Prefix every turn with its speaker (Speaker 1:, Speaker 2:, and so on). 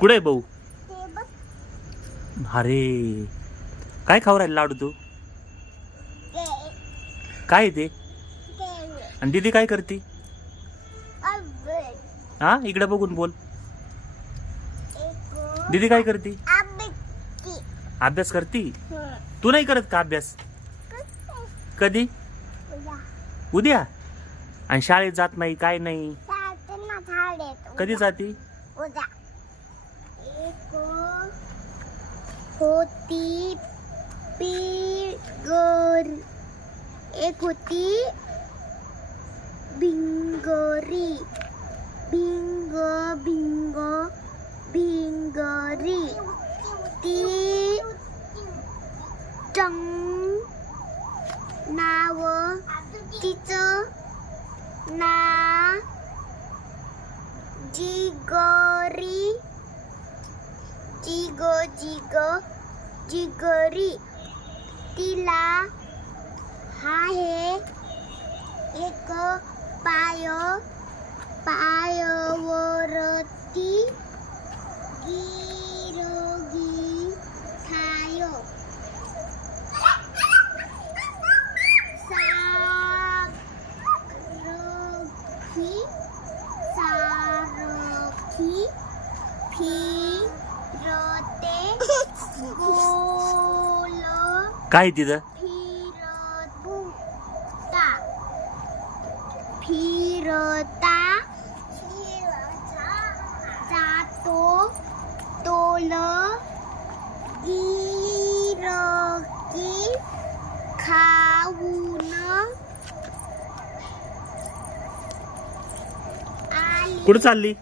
Speaker 1: कुठे आहे भाऊ? अरे काय खाऊ राहील लाडू तू? काय ते? आणि दीदी काय करते? हा इकडे बघून बोल. दीदी काय करते? अभ्यास करती? तू नाही करत का अभ्यास? कधी? उद्या. आणि शाळेत जात नाही काय नाही? कधी जाती?
Speaker 2: হতি পিগর একুতি বিঙ্গরি, বিঙ্গ বিঙ্গ, বিঙ্গরি, তি টং, নাও চিচ না, জিগরি, জিগো জিগো जिगोरी तिला आहे एक पाय पायवरती
Speaker 1: काय तिथं?
Speaker 2: फिरता फिरता जातो तोल गिरकी खाऊन. आली
Speaker 1: कुठं चालली?